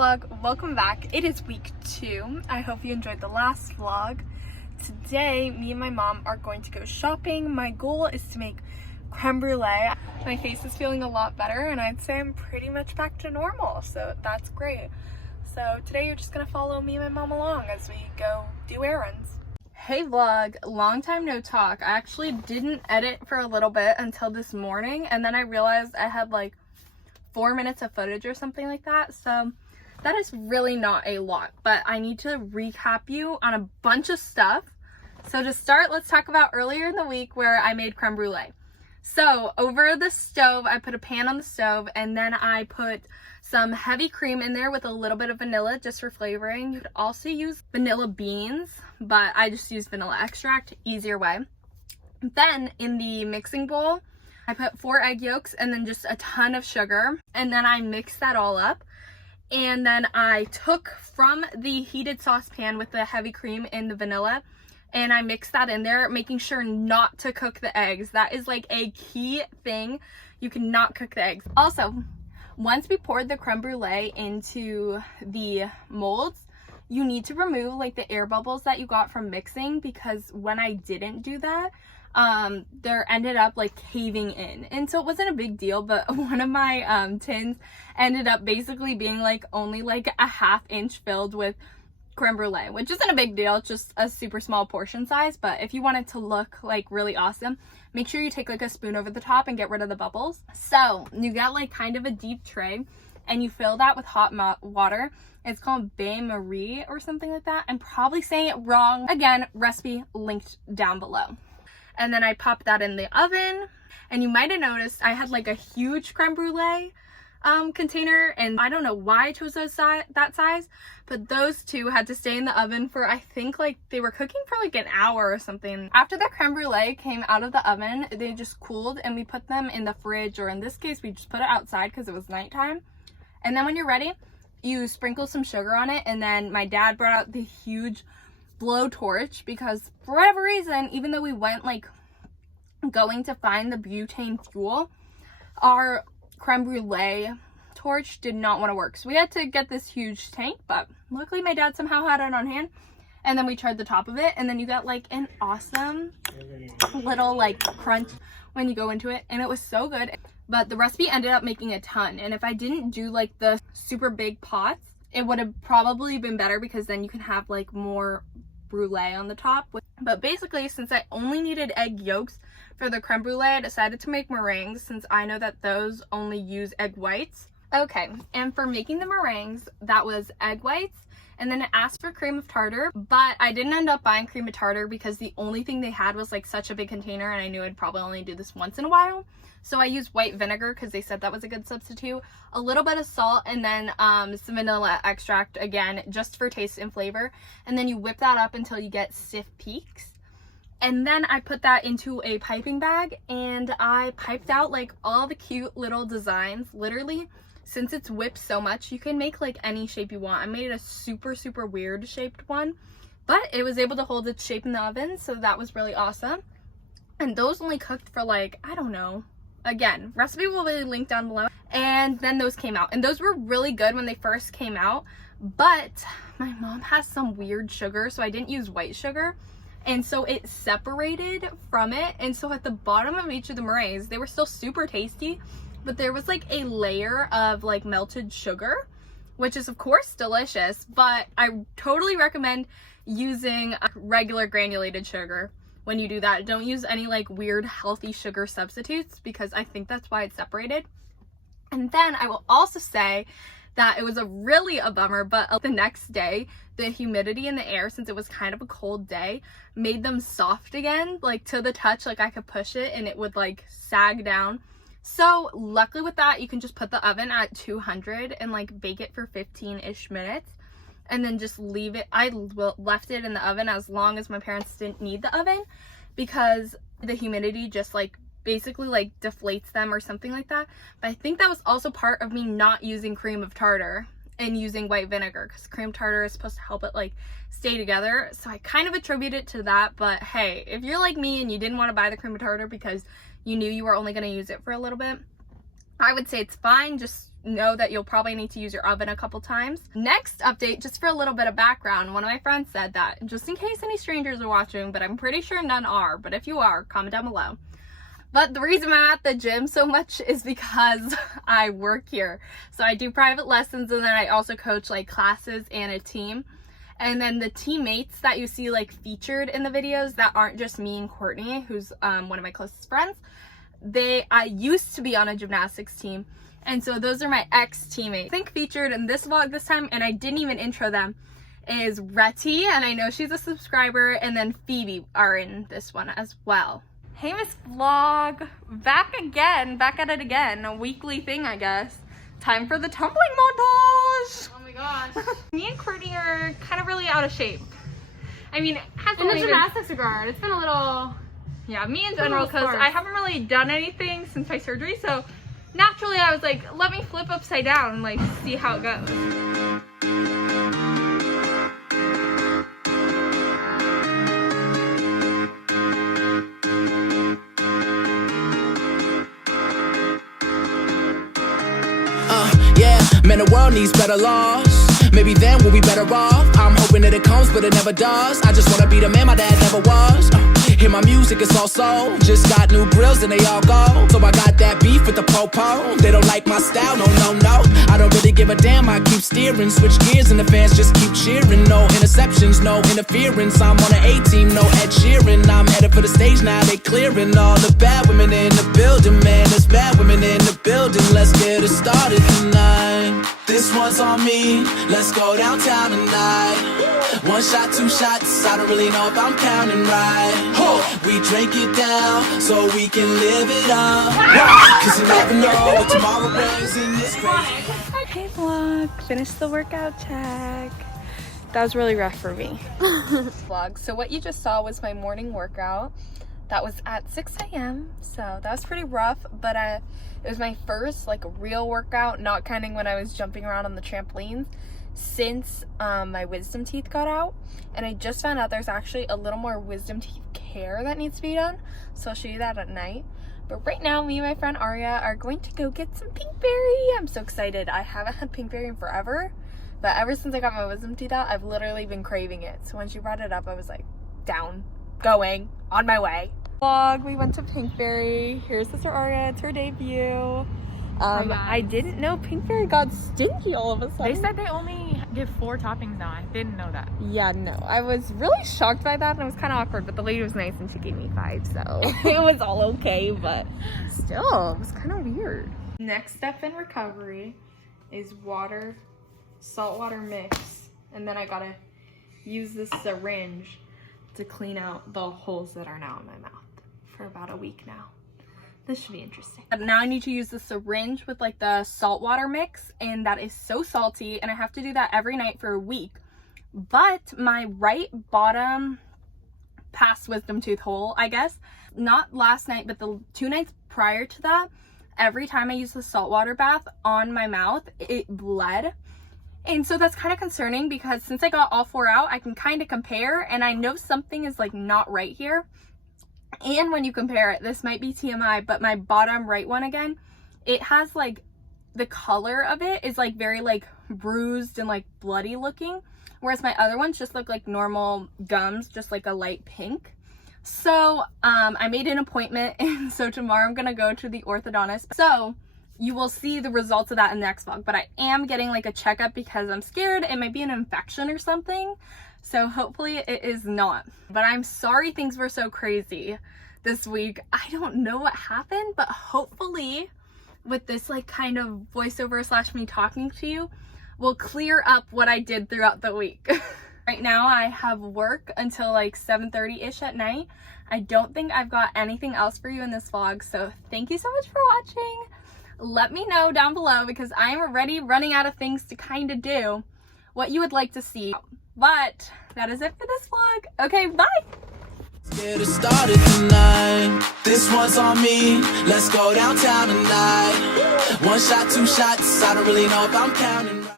vlog, welcome back. It is week 2. I hope you enjoyed the last vlog. Today, me and my mom are going to go shopping. My goal is to make creme brulee. My face is feeling a lot better and I'd say I'm pretty much back to normal, so that's great. So today you're just gonna follow me and my mom along as we go do errands. Hey vlog, long time no talk. I actually didn't edit for a little bit until this morning, and then I realized I had like 4 minutes of footage or something like that, so that is really not a lot, but I need to recap you on a bunch of stuff. So to start, let's talk about earlier in the week where I made creme brulee. So over the stove, I put a pan on the stove, and then I put some heavy cream in there with a little bit of vanilla just for flavoring. You could also use vanilla beans, but I just used vanilla extract, easier way. Then in the mixing bowl, I put 4 egg yolks and then just a ton of sugar, and then I mixed that all up. And then I took from the heated saucepan with the heavy cream and the vanilla, and I mixed that in there, making sure not to cook the eggs. That is like a key thing. You cannot cook the eggs. Also, once we poured the creme brulee into the molds, you need to remove like the air bubbles that you got from mixing, because when I didn't do that, there ended up like caving in, and so it wasn't a big deal, but one of my tins ended up basically being like only like a ½ inch filled with creme brulee, which isn't a big deal. It's just a super small portion size, but if you want it to look like really awesome, make sure you take like a spoon over the top and get rid of the bubbles. So you got like kind of a deep tray and you fill that with hot water. It's called bain-marie or something like that. I'm probably saying it wrong. Again, recipe linked down below. And then I popped that in the oven, and you might have noticed I had like a huge creme brulee container, and I don't know why I chose that size, but those two had to stay in the oven for, I think like they were cooking for like an hour or something. After the creme brulee came out of the oven, they just cooled, and we put them in the fridge, or in this case we just put it outside because it was nighttime. And then when you're ready, you sprinkle some sugar on it, and then my dad brought out the huge blowtorch, because for whatever reason, even though we went like going to find the butane fuel, our creme brulee torch did not want to work, so we had to get this huge tank, but luckily my dad somehow had it on hand. And then we tried the top of it, and then you got like an awesome little like crunch when you go into it, and it was so good. But the recipe ended up making a ton, and if I didn't do like the super big pots, it would have probably been better, because then you can have like more brulee on the top. But basically, since I only needed egg yolks for the creme brulee, I decided to make meringues, since I know that those only use egg whites. Okay, and for making the meringues, that was egg whites, and then it asked for cream of tartar, but I didn't end up buying cream of tartar because the only thing they had was like such a big container, and I knew I'd probably only do this once in a while. So I used white vinegar because they said that was a good substitute, a little bit of salt, and then some vanilla extract, again, just for taste and flavor. And then you whip that up until you get stiff peaks. And then I put that into a piping bag, and I piped out like all the cute little designs. Literally, since it's whipped so much, you can make like any shape you want. I made a super weird shaped one, but it was able to hold its shape in the oven, so that was really awesome. And those only cooked for like, I don't know. Again, recipe will be linked down below. And then those came out, and those were really good when they first came out, but my mom has some weird sugar, so I didn't use white sugar, and so it separated from it. And so at the bottom of each of the meringues, they were still super tasty, but there was like a layer of like melted sugar, which is of course delicious, but I totally recommend using regular granulated sugar. When you do that, don't use any like weird healthy sugar substitutes, because I think that's why it's separated. And then I will also say that it was really a bummer, but the next day, the humidity in the air, since it was kind of a cold day, made them soft again, like to the touch. Like I could push it and it would like sag down. So luckily with that, you can just put the oven at 200 and like bake it for 15-ish minutes. And then just leave it. I left it in the oven as long as my parents didn't need the oven, because the humidity just like basically like deflates them or something like that. But I think that was also part of me not using cream of tartar and using white vinegar, because cream tartar is supposed to help it like stay together. So I kind of attribute it to that. But hey, if you're like me and you didn't want to buy the cream of tartar because you knew you were only going to use it for a little bit, I would say it's fine. Just know that you'll probably need to use your oven a couple times. Next update, just for a little bit of background, one of my friends said that, just in case any strangers are watching, but I'm pretty sure none are, but if you are, comment down below. But the reason I'm at the gym so much is because I work here. So I do private lessons, and then I also coach like classes and a team. And then the teammates that you see like featured in the videos that aren't just me and Courtney, who's one of my closest friends, I used to be on a gymnastics team. And so those are my ex-teammates. I think featured in this vlog this time, and I didn't even intro them, is Retty, and I know she's a subscriber, and then Phoebe are in this one as well. Hey Miss Vlog, back at it again, a weekly thing I guess. Time for the tumbling montage! Oh my gosh. Me and Courtney are kind of really out of shape. I mean, In the gymnastics regard, it's been a little... Yeah, me in general, because I haven't really done anything since my surgery, so naturally I was like, let me flip upside down and like see how it goes. Man, the world needs better laws. Maybe then we'll be better off. I'm hoping that it comes, but it never does. I just wanna be the man my dad never was. Hear my music, it's all soul. Just got new grills and they all go. So I got that beef with the po-po. They don't like my style, no, no, no. I don't really give a damn, I keep steering. Switch gears and the fans just keep cheering. No interceptions, no interference. I'm on an A-team, no Ed Sheeran. I'm headed for the stage now, they clearing all the bad women in the building. Man, there's bad women in the building. Let's get it started tonight. This one's on me, let's go downtown tonight. One shot, two shots, I don't really know if I'm counting right. We drink it down, so we can live it up. Cause you never know what tomorrow brings in this crazy. Hey vlog, finished the workout check. That was really rough for me. Vlog, so what you just saw was my morning workout. That was at 6 a.m. so that was pretty rough, but it was my first like real workout, not counting when I was jumping around on the trampolines, since my wisdom teeth got out. And I just found out there's actually a little more wisdom teeth care that needs to be done, so I'll show you that at night. But right now, me and my friend Aria are going to go get some pinkberry. I'm so excited. I haven't had pinkberry in forever, but ever since I got my wisdom teeth out, I've literally been craving it. So when she brought it up, I was like, down, going, on my way. Vlog, we went to Pinkberry. Here's Sister Aria, it's her debut. I didn't know Pinkberry got stinky all of a sudden. They said they only give 4 toppings now. I didn't know that. Yeah, no. I was really shocked by that, and it was kind of awkward, but the lady was nice and she gave me 5, so it was all okay, but still, it was kind of weird. Next step in recovery is water, salt water mix, and then I gotta use this syringe to clean out the holes that are now in my mouth for about a week now. This should be interesting. Now I need to use the syringe with like the salt water mix, and that is so salty, and I have to do that every night for a week. But my right bottom past wisdom tooth hole, I guess, not last night, but the 2 nights prior to that, every time I use the saltwater bath on my mouth, it bled. And so that's kind of concerning, because since I got all 4 out, I can kind of compare, and I know something is like not right here. And when you compare it, this might be TMI, but my bottom right one again, it has like, the color of it is like very like bruised and like bloody looking, whereas my other ones just look like normal gums, just like a light pink. So I made an appointment, and so tomorrow I'm gonna go to the orthodontist. So you will see the results of that in the next vlog, but I am getting like a checkup because I'm scared it might be an infection or something. So hopefully it is not. But I'm sorry things were so crazy this week. I don't know what happened, but hopefully with this like kind of voiceover slash me talking to you will clear up what I did throughout the week. Right now I have work until like 7:30-ish at night. I don't think I've got anything else for you in this vlog, so thank you so much for watching. Let me know down below, because I am already running out of things to kind of do, what you would like to see. But that is it for this vlog. Okay, bye! Get it started tonight. This one's on me, let's go downtown tonight. One shot, two shots, I don't really know if I'm counting.